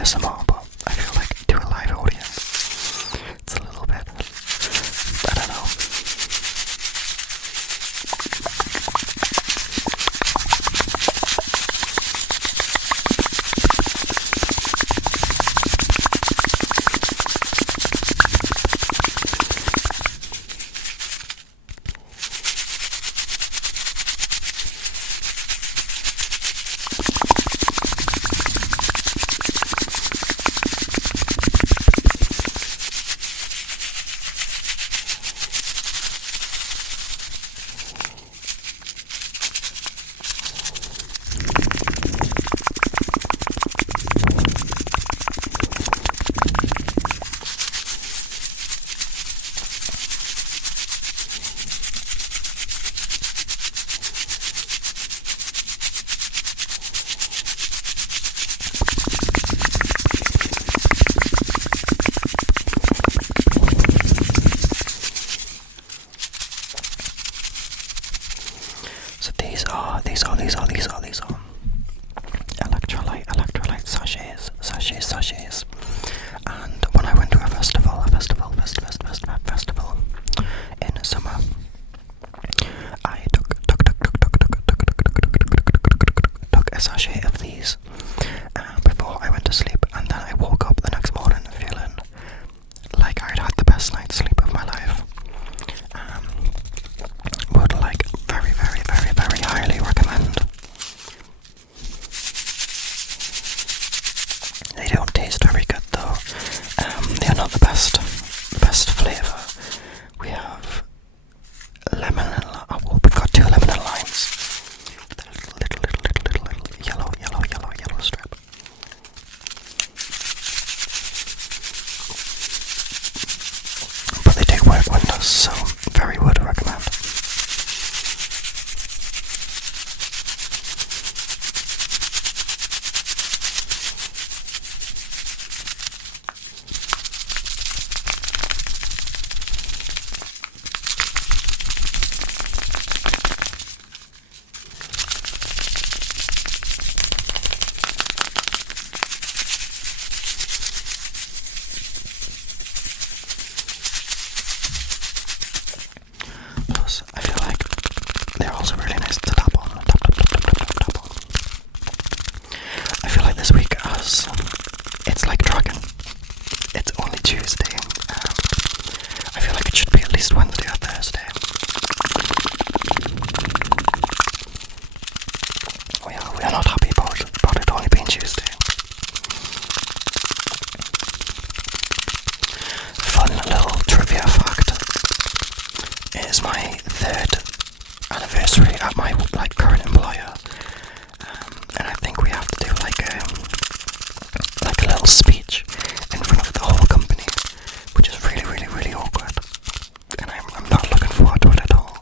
ASMR, but I feel like to a live audience, it's a little bit, I don't know. So these are electrolyte sachets. And when I went to a festival in summer, I took a sachet of these before I went to sleep, and then I woke up the next morning feeling like I'd had the best night's sleep of my life. Would like very highly recommend. They don't taste very good though. They're not the best flavour. We have lemon and we've got 2 lemon and limes. Little yellow strip. But they do work wonders, so very would recommend. Plus, I feel like they're also really nice to tap on. Tap on. I feel like this week it's like Dragon. It's only Tuesday. I feel like it should be at least Wednesday or Thursday. We are not happy about it only being Tuesday. Fun little trivia fact is my 3rd anniversary at my current employer, and I think we have to do like a little speech in front of the whole company, which is really awkward, and I'm not looking forward to it at all.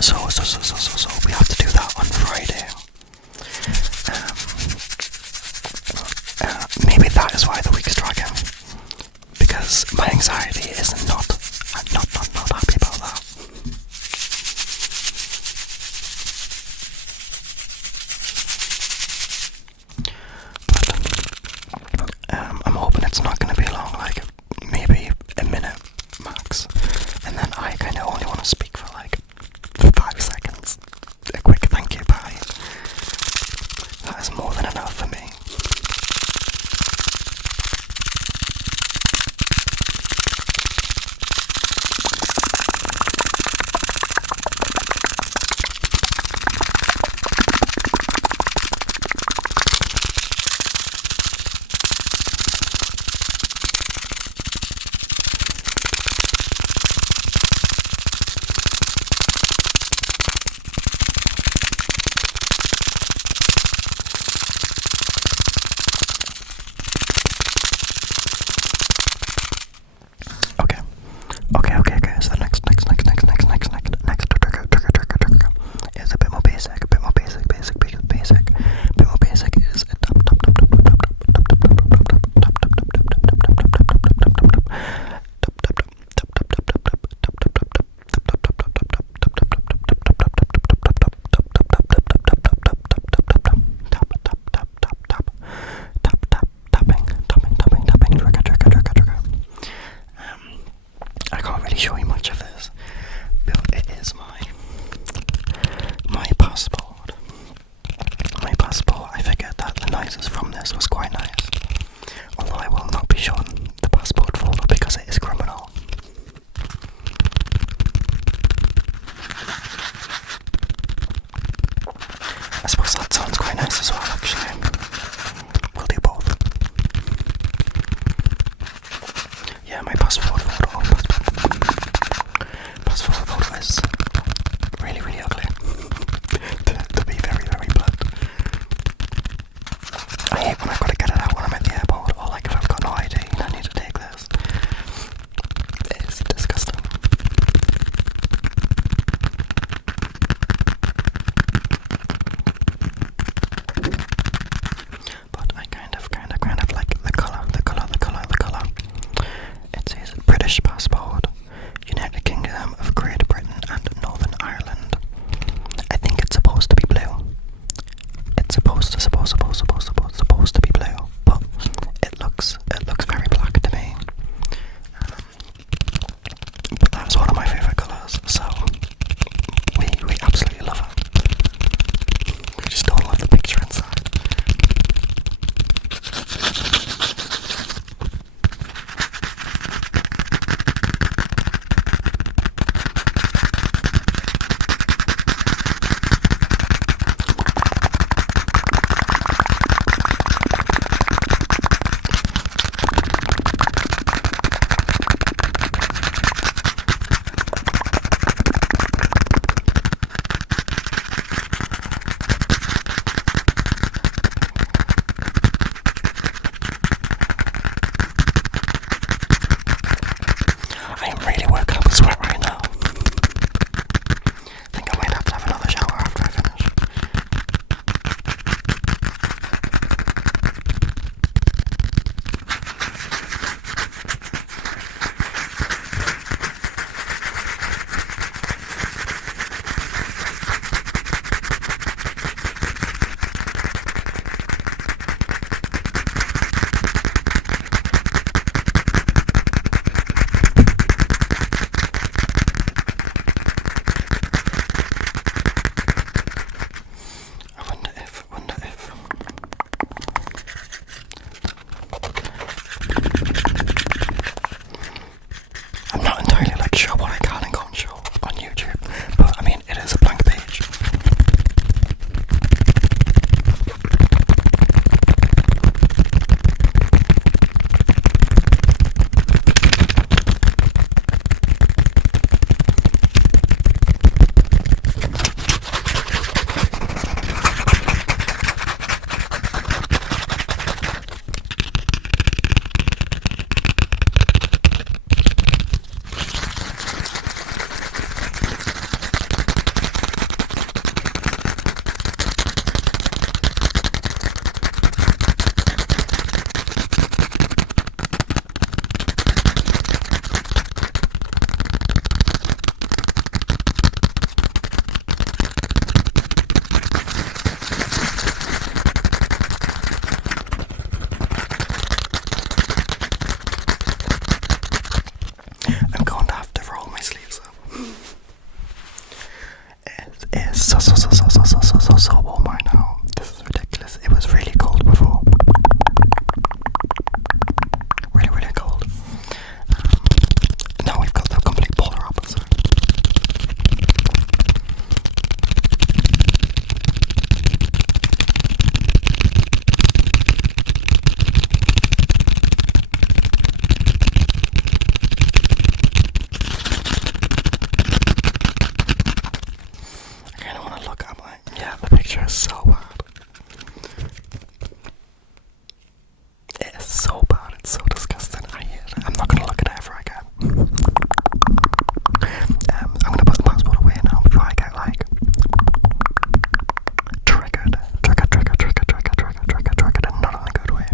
So we have to do that on Friday. Maybe that is why the week's dragging, because my anxiety is not happy about that. But I'm hoping it's not going to be long, like maybe a minute max, and then I kind of only want to speak for like 5 seconds. A quick thank you, bye. That is more than enough for me. hate when I've got to get it out when I'm at the airport, or like if I've got no ID and I need to take this. It's disgusting. But I kind of like the colour. It says British passport, United Kingdom of Great Britain and Northern Ireland. I think it's supposed to be blue. It's supposed to be blue, but it looks very black to me. But that's one of my favourite colours, so we absolutely love it. We just don't love the picture inside. I am really working up a sweat right now. I think I might have to have another shower after I finish. I'm not entirely sure what I can and can't show on YouTube, but I mean it is a blank page. I'm going to have to roll my sleeves up. It is so warm right now. This is ridiculous. It was really cold before. Really cold. Now we've got the complete polar opposite. Yeah, the picture is so bad. It is so bad, it's so disgusting. I hate it. I'm not going to look at it ever again. I'm going to put the passport away now before I get triggered and not in a good way.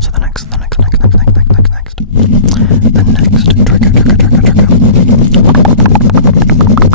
So the next trigger.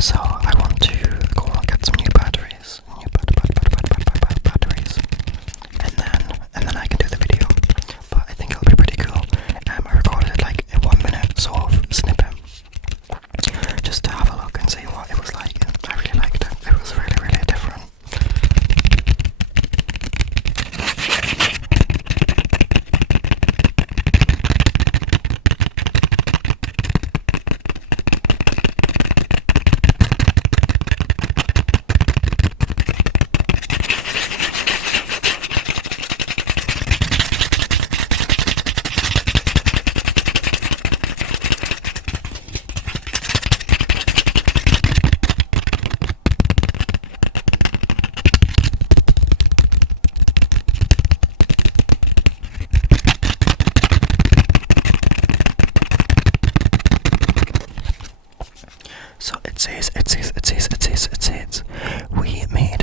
So I want to go and get some new batteries, batteries, and then I can do the video. But I think it'll be pretty cool. I recorded like a 1 minute sort of snippet, just to have a look and see what it was like. And I really liked it. It was really, really different. So it says, we made